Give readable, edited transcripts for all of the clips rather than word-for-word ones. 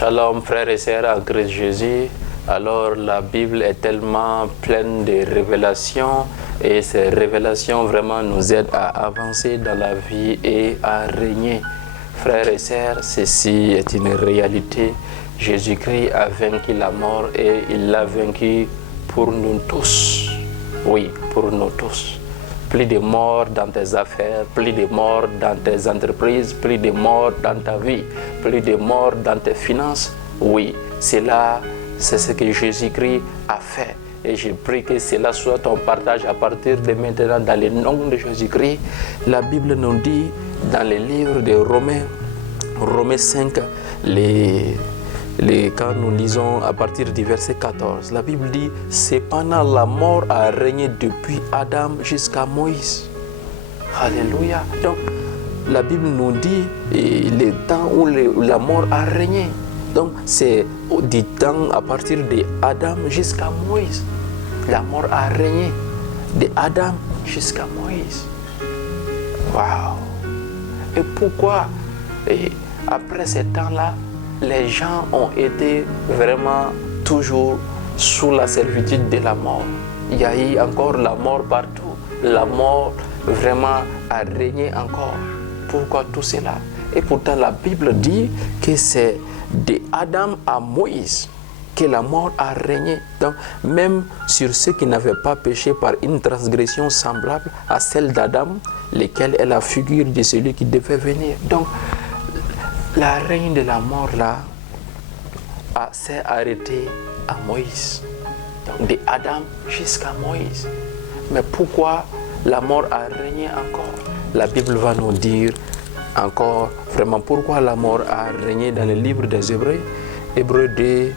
Shalom frères et sœurs en Christ Jésus. Alors la Bible est tellement pleine de révélations et ces révélations vraiment nous aident à avancer dans la vie et à régner. Frères et sœurs, ceci est une réalité. Jésus-Christ a vaincu la mort et il l'a vaincu pour nous tous. Oui, pour nous tous. Plus de morts dans tes affaires, plus de morts dans tes entreprises, plus de morts dans ta vie, plus de morts dans tes finances. Oui, c'est ce que Jésus-Christ a fait. Et je prie que cela soit ton partage à partir de maintenant dans le nom de Jésus-Christ. La Bible nous dit dans le livre de Romains 5, quand nous lisons à partir du verset 14, la Bible dit « Cependant la mort a régné depuis Adam jusqu'à Moïse. » Alléluia. Donc, la Bible nous dit le temps où la mort a régné. Donc, c'est du temps à partir de Adam jusqu'à Moïse. La mort a régné de Adam jusqu'à Moïse. Waouh! Et pourquoi, après ce temps-là, les gens ont été vraiment toujours sous la servitude de la mort? Il y a eu encore la mort partout. La mort vraiment a régné encore. Pourquoi tout cela? Et pourtant la Bible dit que c'est de Adam à Moïse que la mort a régné. Donc même sur ceux qui n'avaient pas péché par une transgression semblable à celle d'Adam, lesquels est la figure de celui qui devait venir. Donc la règne de la mort là s'est arrêtée à Moïse. Donc de Adam jusqu'à Moïse. Mais pourquoi la mort a régné encore? La Bible va nous dire encore vraiment pourquoi la mort a régné dans le livre des Hébreux. Hébreux 2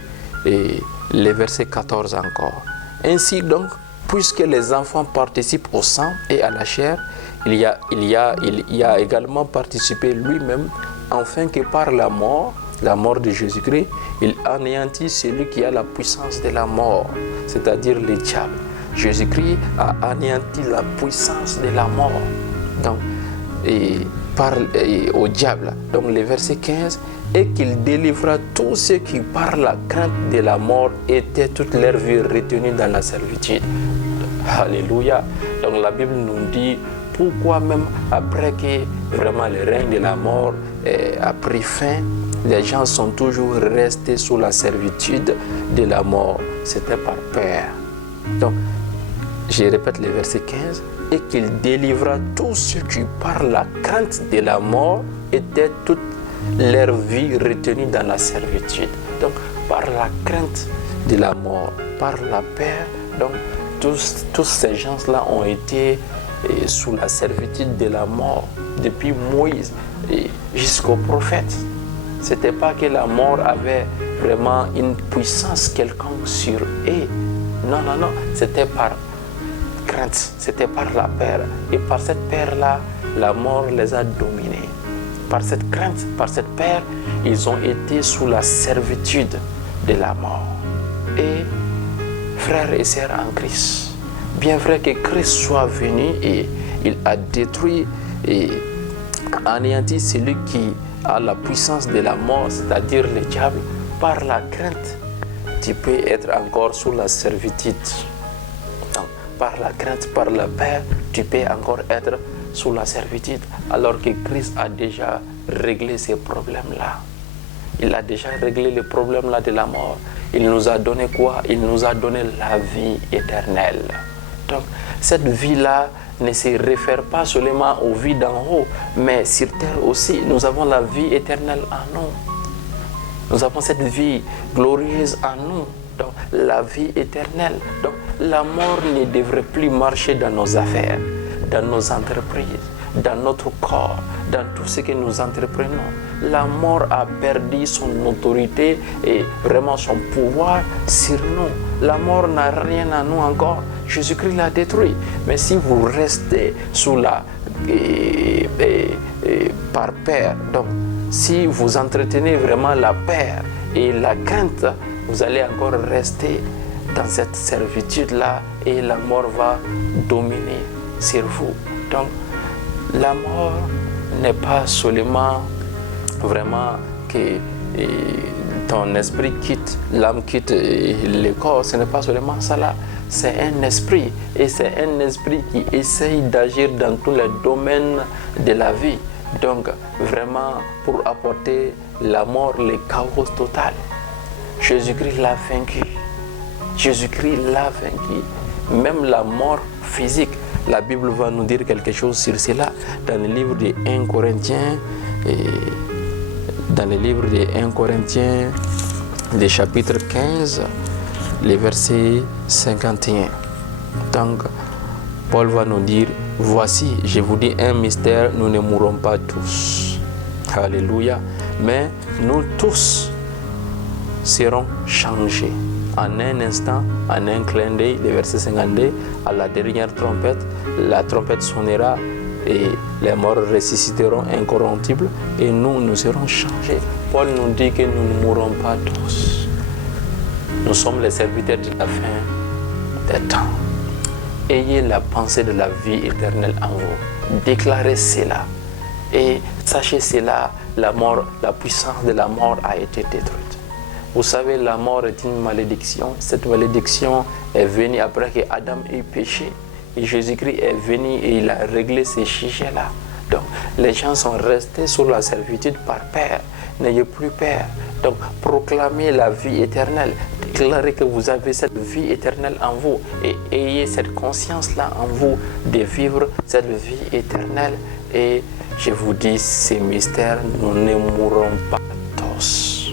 et le verset 14 encore. Ainsi donc, puisque les enfants participent au sang et à la chair, il y a également participé lui-même, afin que par la mort de Jésus-Christ, il anéantit celui qui a la puissance de la mort, c'est-à-dire le diable. Jésus-Christ a anéanti la puissance de la mort donc, au diable. Donc le verset 15, et qu'il délivra tous ceux qui par la crainte de la mort étaient toute leur vie retenus dans la servitude. Alléluia. Donc la Bible nous dit pourquoi même après que vraiment le règne de la mort a pris fin, les gens sont toujours restés sous la servitude de la mort. C'était par peur. Donc, je répète le verset 15. Et qu'il délivra tous ceux qui par la crainte de la mort étaient toute leur vie retenus dans la servitude. Donc, par la crainte de la mort, par la peur, donc tous ces gens-là ont été sous la servitude de la mort depuis Moïse jusqu'au prophète. C'était pas que la mort avait vraiment une puissance quelconque sur eux. Non, c'était par crainte, c'était par la peur. Et par cette peur-là, la mort les a dominés. Par cette crainte, par cette peur, ils ont été sous la servitude de la mort. Et frères et sœurs en Christ, bien vrai que Christ soit venu et il a détruit et anéanti celui qui a la puissance de la mort, c'est-à-dire le diable, par la crainte, tu peux être encore sous la servitude. Donc, par la crainte, par la peur, tu peux encore être sous la servitude, alors que Christ a déjà réglé ces problèmes-là. Il a déjà réglé le problème-là de la mort. Il nous a donné quoi? Il nous a donné la vie éternelle. Donc, cette vie-là ne se réfère pas seulement aux vies d'en haut, mais sur terre aussi, nous avons la vie éternelle en nous. Nous avons cette vie glorieuse en nous, donc la vie éternelle. Donc, la mort ne devrait plus marcher dans nos affaires, dans nos entreprises, dans notre corps, dans tout ce que nous entreprenons. La mort a perdu son autorité et vraiment son pouvoir sur nous. La mort n'a rien à nous encore. Jésus-Christ l'a détruit. Mais si vous restez sous la par peur, donc si vous entretenez vraiment la peur et la crainte, vous allez encore rester dans cette servitude-là et la mort va dominer sur vous. Donc, la mort n'est pas seulement vraiment que ton esprit quitte, l'âme quitte le corps, ce n'est pas seulement ça là, c'est un esprit. Et c'est un esprit qui essaye d'agir dans tous les domaines de la vie. Donc, vraiment, pour apporter la mort, le chaos total. Jésus-Christ l'a vaincu. Jésus-Christ l'a vaincu. Même la mort physique. La Bible va nous dire quelque chose sur cela dans le livre de 1 Corinthiens. Dans le livre de 1 Corinthiens, le chapitre 15, le verset 51. Donc, Paul va nous dire, voici, je vous dis un mystère, nous ne mourrons pas tous. Alléluia. Mais nous tous serons changés. En un instant, en un clin d'œil, le verset 52, à la dernière trompette, la trompette sonnera et les morts ressusciteront incorruptibles et nous serons changés. Paul nous dit que nous ne mourrons pas tous. Nous sommes les serviteurs de la fin des temps. Ayez la pensée de la vie éternelle en vous. Déclarez cela. Et sachez cela, la mort, la puissance de la mort a été détruite. Vous savez, la mort est une malédiction. Cette malédiction est venue après que Adam ait péché. Et Jésus-Christ est venu et il a réglé ces sujets-là. Donc, les gens sont restés sous la servitude par peur. N'ayez plus peur. Donc, proclamez la vie éternelle. Déclarez que vous avez cette vie éternelle en vous. Et ayez cette conscience-là en vous de vivre cette vie éternelle. Et je vous dis, ces mystères, nous ne mourrons pas tous.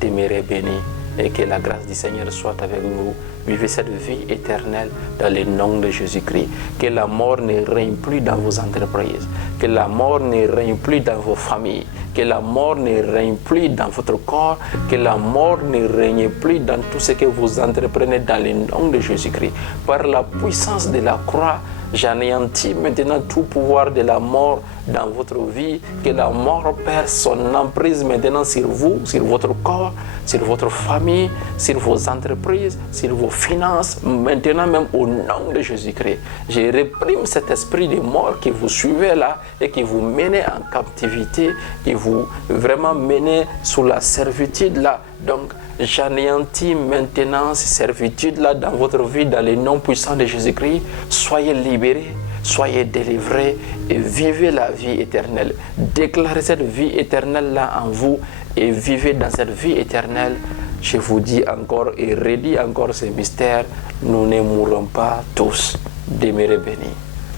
Demeurez bénis et que la grâce du Seigneur soit avec vous. Vivez cette vie éternelle dans le nom de Jésus-Christ. Que la mort ne règne plus dans vos entreprises. Que la mort ne règne plus dans vos familles. Que la mort ne règne plus dans votre corps. Que la mort ne règne plus dans tout ce que vous entreprenez dans le nom de Jésus-Christ. Par la puissance de la croix, j'anéantis maintenant tout pouvoir de la mort dans votre vie. Que la mort perd son emprise maintenant sur vous, sur votre corps, sur votre famille, sur vos entreprises, sur vos finances, maintenant même au nom de Jésus-Christ. Je réprime cet esprit de mort qui vous suivez là et qui vous menez en captivité, qui vous vraiment menez sous la servitude là. Donc, j'anéantis maintenant ces servitudes-là dans votre vie, dans le nom puissant de Jésus-Christ. Soyez libérés, soyez délivrés et vivez la vie éternelle. Déclarez cette vie éternelle-là en vous et vivez dans cette vie éternelle. Je vous dis encore et redis encore ces mystères, nous ne mourrons pas tous. Demeurez bénis.